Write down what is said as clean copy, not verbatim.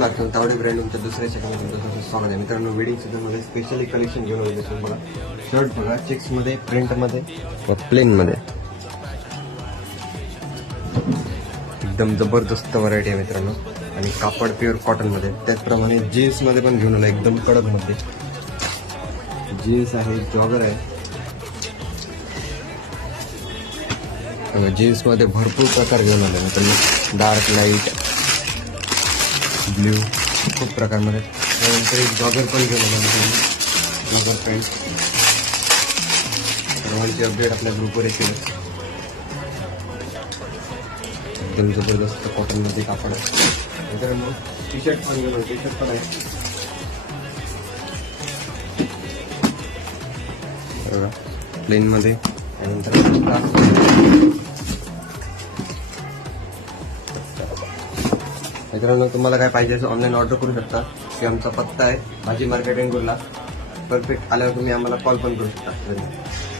लागतं तावडे ब्रँड तुमच्या दुसऱ्या चॅनलमध्ये तुमचं स्वागत आहे मित्रांनो. वेडिंग सीझनमध्ये स्पेशली कलेक्शन घेऊन आले तुम्हाला. शर्ट बघा चेक्समध्ये, प्रिंटमध्ये व प्लेनमध्ये एकदम जबरदस्त व्हरायटी आहे मित्रांनो. आणि कापड प्युअर कॉटनमध्ये. त्याचप्रमाणे जीन्समध्ये पण घेऊन आलं एकदम कडकमध्ये. जीन्स आहे, जॉगर आहे. जीन्समध्ये भरपूर प्रकार घेऊन आले मित्रांनो. डार्क, लाईट, ब्ल्यू खूप प्रकारमध्ये. त्यानंतर एक जॉगर पण घेऊन आला मित्रांनो. जॉगर पॅन्ट सर्वांची अपडेट आपल्या ग्रुपवर येतील. एकदम जबरदस्त कॉटनमध्ये कापड आहे मित्रांनो. टी शर्ट पण घेऊन टी शर्ट पण आहे बघा प्लेनमध्ये. त्यानंतर मित्रांनो तुम्हाला काय पाहिजे असं ऑनलाईन ऑर्डर करू शकता. की आमचा पत्ता आहे भाजी मार्केट वेंगुर्ला. परफेक्ट आल्यावर तुम्ही आम्हाला कॉल पण करू शकता.